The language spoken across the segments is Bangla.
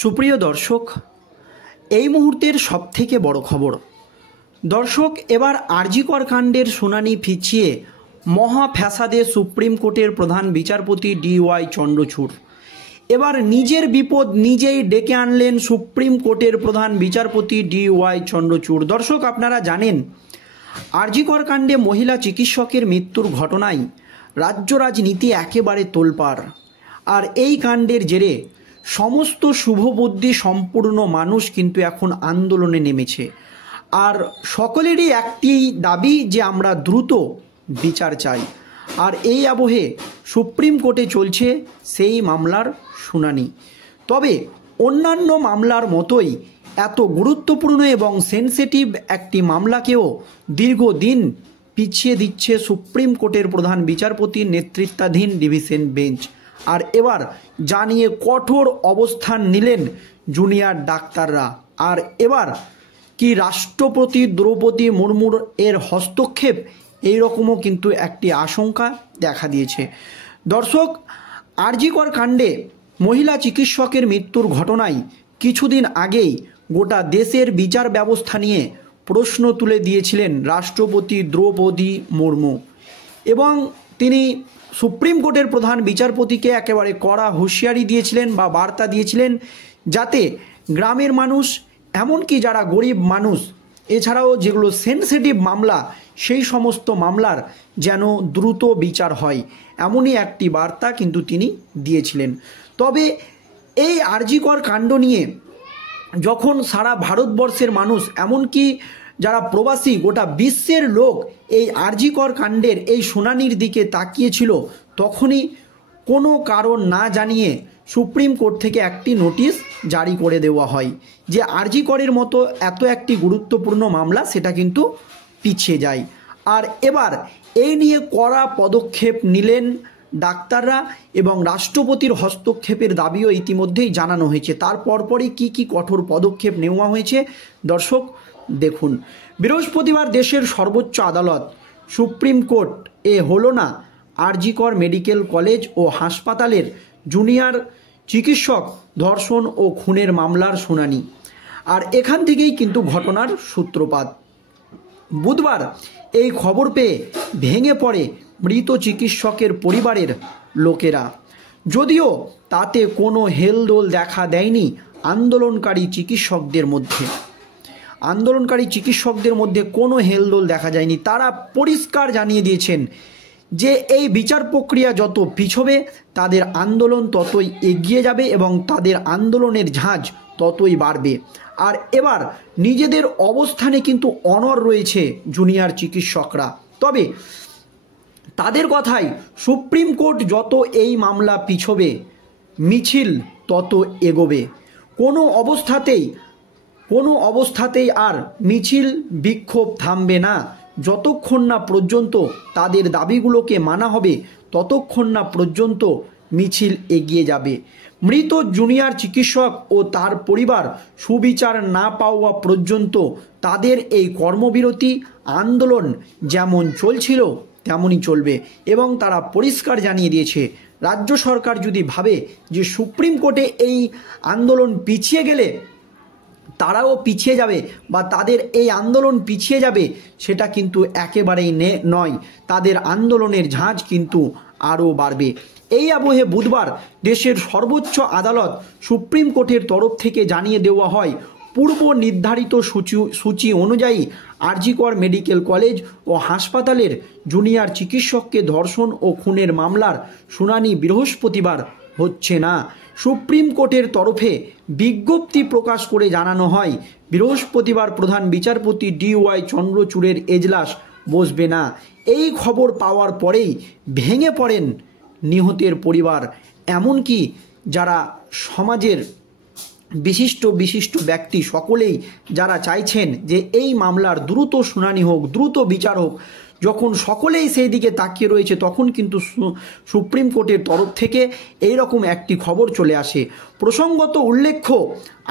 সুপ্রিয় দর্শক, এই মুহূর্তের সবথেকে বড় খবর। দর্শক, এবার আরজি কর কাণ্ডের শুনানি পিছিয়ে মহা ফ্যাসাদে সুপ্রিম কোর্টের প্রধান বিচারপতি DY চন্দ্রচূড়। এবার নিজের বিপদ নিজেই ডেকে আনলেন সুপ্রিম কোর্টের প্রধান বিচারপতি DY চন্দ্রচূড়। দর্শক, আপনারা জানেন আরজি কর কাণ্ডে মহিলা চিকিৎসকের মৃত্যুর ঘটনায় রাজ্য রাজনীতি একেবারে তোলপাড়। আর এই কাণ্ডের জেরে সমস্ত শুভবুদ্ধি সম্পূর্ণ মানুষ কিন্তু এখন আন্দোলনে নেমেছে। আর সকলেরই একটি দাবি যে আমরা দ্রুত বিচার চাই। আর এই আবহে সুপ্রিম কোর্টে চলছে সেই মামলার শুনানি। তবে অন্যান্য মামলার মতোই এত গুরুত্বপূর্ণ এবং সেনসিটিভ একটি মামলাকেও দীর্ঘদিন পিছিয়ে দিচ্ছে সুপ্রিম কোর্টের প্রধান বিচারপতির নেতৃত্বাধীন ডিভিশন বেঞ্চ। আর এবার জানিয়ে কঠোর অবস্থান নিলেন জুনিয়র ডাক্তাররা। আর এবার কি রাষ্ট্রপতি দ্রৌপদী মুর্মুর এর হস্তক্ষেপ, এই রকমও কিন্তু একটি আশঙ্কা দেখা দিয়েছে। দর্শক, আরজি কর কাণ্ডে মহিলা চিকিৎসকের মৃত্যুর ঘটনায় কিছুদিন আগেই গোটা দেশের বিচার ব্যবস্থা নিয়ে প্রশ্ন তুলে দিয়েছিলেন রাষ্ট্রপতি দ্রৌপদী মুর্মু এবং তিনি সুপ্রিম কোর্টের প্রধান বিচারপতিকে একেবারে কড়া হুঁশিয়ারি দিয়েছিলেন বা বার্তা দিয়েছিলেন যাতে গ্রামের মানুষ, এমনকি যারা গরিব মানুষ, এছাড়াও যেগুলো সেনসিটিভ মামলা, সেই সমস্ত মামলার যেন দ্রুত বিচার হয়, এমনই একটি বার্তা কিন্তু তিনি দিয়েছিলেন। তবে এই আরজি কর কাণ্ড নিয়ে যখন সারা ভারতবর্ষের মানুষ, এমনকি যারা প্রবাসী, গোটা বিশ্বের লোক এই আরজি কর কাণ্ডের এই শুনানির দিকে তাকিয়েছিল, তখনই কোনো কারণ না জানিয়ে সুপ্রিম কোর্ট থেকে একটি নোটিশ জারি করে দেওয়া হয় যে আরজি করের মতো এত একটি গুরুত্বপূর্ণ মামলা সেটা কিন্তু পিছিয়ে যায়। আর এবার এই নিয়ে কড়া পদক্ষেপ নিলেন ডাক্তাররা এবং রাষ্ট্রপতির হস্তক্ষেপের দাবিও ইতিমধ্যেই জানানো হয়েছে। তার পরপরই কি কঠোর পদক্ষেপ নেওয়া হয়েছে দর্শক দেখুন। বৃহস্পতিবার দেশের সর্বোচ্চ আদালত সুপ্রিম কোর্ট হলো না আরজি কর মেডিকেল কলেজ ও হাসপাতালের জুনিয়র চিকিৎসক ধর্ষণ ও খুনের মামলার শুনানি। আর এখান থেকেই কিন্তু ঘটনার সূত্রপাত। বুধবার এই খবর পেয়ে ভেঙে পড়ে মৃত চিকিৎসকের পরিবারের লোকেরা। যদিও তাতে কোনো হেলদোল দেখা দেয়নি আন্দোলনকারী চিকিৎসকদের মধ্যে কোনো হেলদোল দেখা যায়নি। তারা পরিষ্কার জানিয়ে দিয়েছেন যে এই বিচার প্রক্রিয়া যত পিছবে তাদের আন্দোলন ততই এগিয়ে যাবে এবং তাদের আন্দোলনের ঝাঁজ ততই বাড়বে। আর এবার নিজেদের অবস্থানে কিন্তু অনড় রয়েছে জুনিয়র চিকিৎসকরা। তবে তাদের কথাই সুপ্রিম কোর্ট যত এই মামলা পিছবে, মিছিল তত এগোবে। কোনো অবস্থাতেই আর মিছিল বিক্ষোভ থামবে না যতক্ষণ না পর্যন্ত তাদের দাবিগুলোকে মানা হবে, ততক্ষণ না পর্যন্ত মিছিল এগিয়ে যাবে। মৃত জুনিয়র চিকিৎসক ও তার পরিবার সুবিচার না পাওয়া পর্যন্ত তাদের এই কর্মবিরতি আন্দোলন যেমন চলছিল তেমনই চলবে। এবং তারা পরিষ্কার জানিয়ে দিয়েছে রাজ্য সরকার যদি ভাবে যে সুপ্রিম কোর্টে এই আন্দোলন পিছিয়ে গেলে তারাও পিছিয়ে যাবে বা তাদের এই আন্দোলন পিছিয়ে যাবে, সেটা কিন্তু একেবারেই নয়। তাদের আন্দোলনের ঝাঁজ কিন্তু আরও বাড়বে। এই আবহে বুধবার দেশের সর্বোচ্চ আদালত সুপ্রিম কোর্টের তরফ থেকে জানিয়ে দেওয়া হয় পূর্ব নির্ধারিত সূচি অনুযায়ী আরজি কর মেডিকেল কলেজ ও হাসপাতালের জুনিয়র চিকিৎসককে ধর্ষণ ও খুনের মামলার শুনানি বৃহস্পতিবার হচ্ছে না। সুপ্রিম কোর্টের তরফে বিজ্ঞপ্তি প্রকাশ করে জানানো হয় বৃহস্পতিবার প্রধান বিচারপতি DY চন্দ্রচূড়ের এজলাস বসবে না। এই খবর পাওয়ার পরেই ভেঙে পড়েন নিহতের পরিবার, এমনকি যারা সমাজের বিশিষ্ট ব্যক্তি সকলেই যারা চাইছেন যে এই মামলার দ্রুত শুনানি হোক, দ্রুত বিচার হোক। যখন সকলেই সেই দিকে তাকিয়ে রয়েছে তখন কিন্তু সুপ্রিম কোর্টের তরফ থেকে এই রকম একটি খবর চলে আসে। প্রসঙ্গত উল্লেখ্য,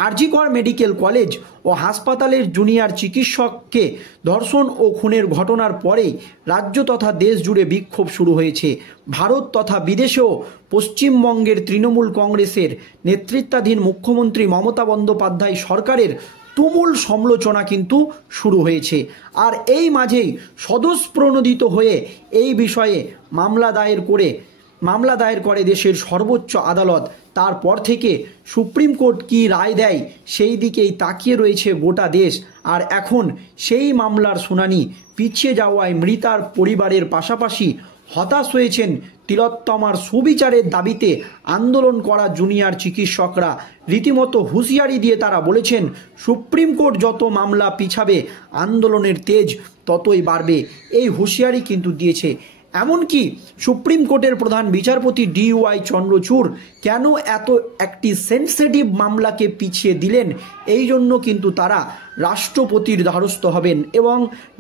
আরজি কর মেডিকেল কলেজ ও হাসপাতালের জুনিয়র চিকিৎসককে ধর্ষণ ও খুনের ঘটনার পরেই রাজ্য তথা দেশ জুড়ে বিক্ষোভ শুরু হয়েছে। ভারত তথা বিদেশেও পশ্চিমবঙ্গের তৃণমূল কংগ্রেসের নেতৃত্বাধীন মুখ্যমন্ত্রী মমতা বন্দ্যোপাধ্যায় সরকারের তুমুল সমালোচনা কিন্তু শুরু হয়েছে। আর এই মাঝেই স্বতঃপ্রণোদিত হয়ে এই বিষয়ে মামলা দায়ের করে দেশের সর্বোচ্চ আদালত। তারপর থেকে সুপ্রিম কোর্ট কী রায় দেয় সেই দিকেই তাকিয়ে রয়েছে গোটা দেশ। আর এখন সেই মামলার শুনানি পিছিয়ে যাওয়ায় মৃতার পরিবারের পাশাপাশি হতাশ হয়েছেন তিলোত্তমার সুবিচারের দাবিতে আন্দোলন করা জুনিয়র চিকিৎসকরা। রীতিমতো হুঁশিয়ারি দিয়ে তারা বলেছেন, সুপ্রিম কোর্ট যত মামলা পিছাবে আন্দোলনের তেজ ততই বাড়বে। এই হুঁশিয়ারি কিন্তু দিয়েছে। এমনকি সুপ্রিম কোর্টের প্রধান বিচারপতি DY চন্দ্রচূড় কেন এত একটি সেন্সিটিভ মামলাকে পিছিয়ে দিলেন, এই জন্য কিন্তু তারা রাষ্ট্রপতির দ্বারস্থ হবেন এবং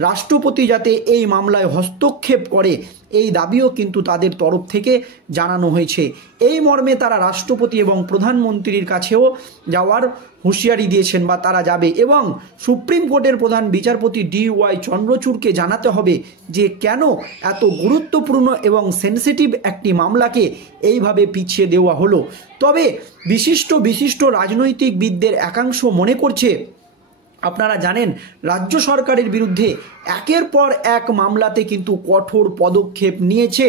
রাষ্ট্রপতি যাতে এই মামলায় হস্তক্ষেপ করে এই দাবিও কিন্তু তাদের তরফ থেকে জানানো হয়েছে। এই মর্মে তারা রাষ্ট্রপতি এবং প্রধানমন্ত্রীর কাছেও যাওয়ার হুঁশিয়ারি দিয়েছেন বা তারা যাবে এবং সুপ্রিম কোর্টের প্রধান বিচারপতি DY চন্দ্রচূড়কে জানাতে হবে যে কেন এত গুরুত্বপূর্ণ এবং সেন্সিটিভ একটি মামলাকে এইভাবে পিছিয়ে দেওয়া হলো। তবে বিশিষ্ট রাজনৈতিকবিদদের একাংশ মনে করছে, আপনারা জানেন রাজ্য সরকারের বিরুদ্ধে একের পর এক মামলাতে কিন্তু কঠোর পদক্ষেপ নিয়েছে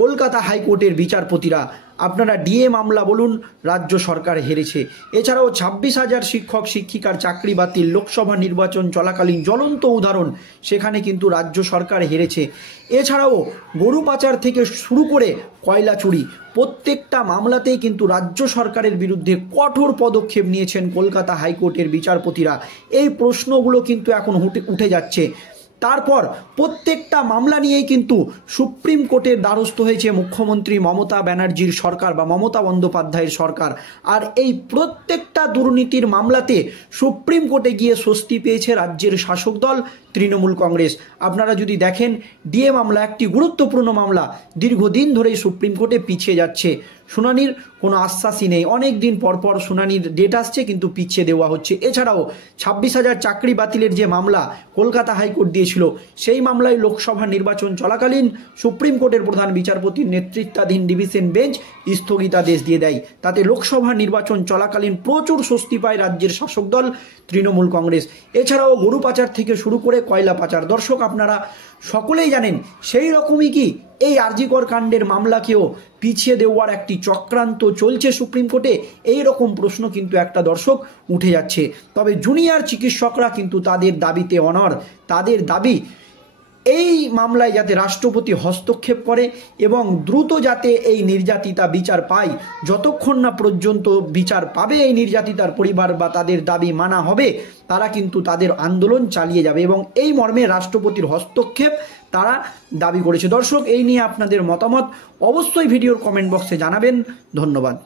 কলকাতা হাইকোর্টের বিচারপতিরা। আপনারা ডিএ মামলা বলুন, রাজ্য সরকার হেরেছে। এছাড়াও 26,000 শিক্ষক শিক্ষিকার চাকরি বাতিল, লোকসভা নির্বাচন চলাকালীন জ্বলন্ত উদাহরণ, সেখানে কিন্তু রাজ্য সরকার হেরেছে। এছাড়াও গরু পাচার থেকে শুরু করে কয়লা চুরি, প্রত্যেকটা মামলাতেই কিন্তু রাজ্য সরকারের বিরুদ্ধে কঠোর পদক্ষেপ নিয়েছেন কলকাতা হাইকোর্টের বিচারপতিরা। এই প্রশ্নগুলো কিন্তু এখন উঠে যাচ্ছে। তারপর প্রত্যেকটা মামলা নিয়েই কিন্তু সুপ্রিম কোর্টের দ্বারস্থ হয়েছে মুখ্যমন্ত্রী মমতা ব্যানার্জির সরকার বা মমতা বন্দ্যোপাধ্যায়ের সরকার। আর এই প্রত্যেকটা দুর্নীতির মামলাতে সুপ্রিম কোর্টে গিয়ে স্বস্তি পেয়েছে রাজ্যের শাসক দল তৃণমূল কংগ্রেস। আপনারা যদি দেখেন, ডিএ মামলা একটি গুরুত্বপূর্ণ মামলা, দীর্ঘদিন ধরেই সুপ্রিম কোর্টে পিছিয়ে যাচ্ছে, শুনানির কোনো আশ্বাসই নেই। অনেক দিন পর শুনানির ডেট আসছে কিন্তু পিছিয়ে দেওয়া হচ্ছে। এছাড়াও 26,000 চাকরি বাতিলের যে মামলা কলকাতা হাইকোর্ট দিয়েছিল, সেই মামলায় লোকসভা নির্বাচন চলাকালীন সুপ্রিম কোর্টের প্রধান বিচারপতির নেতৃত্বাধীন ডিভিশন বেঞ্চ স্থগিতাদেশ দিয়ে দেয়। তাতে লোকসভা নির্বাচন চলাকালীন প্রচুর স্বস্তি পায় রাজ্যের শাসক দল তৃণমূল কংগ্রেস। এছাড়াও গরু পাচার থেকে শুরু করে কয়লা পাচার, দর্শক আপনারা সকলেই জানেন সেই রকমই কি এই আরজি কর কাণ্ডের মামলাকেও পিছিয়ে দেওয়ার একটি চক্রান্ত চলছে সুপ্রিম কোর্টে, এই রকম প্রশ্ন কিন্তু একটা দর্শক উঠে যাচ্ছে। তবে জুনিয়র চিকিৎসকরা কিন্তু তাদের দাবিতে অনড়। তাদের দাবি এই মামলায় যাতে রাষ্ট্রপতি হস্তক্ষেপ করে এবং দ্রুত যাতে এই নির্যাতিতা বিচার পায়। যতক্ষণ না পর্যন্ত বিচার পাবে এই নির্যাতিতার পরিবার বা তাদের দাবি মানা হবে, তারা কিন্তু তাদের আন্দোলন চালিয়ে যাবে এবং এই মর্মে রাষ্ট্রপতির হস্তক্ষেপ তারা দাবি করেছে। দর্শক, এই নিয়ে আপনাদের মতামত অবশ্যই ভিডিওর কমেন্ট বক্সে জানাবেন। ধন্যবাদ।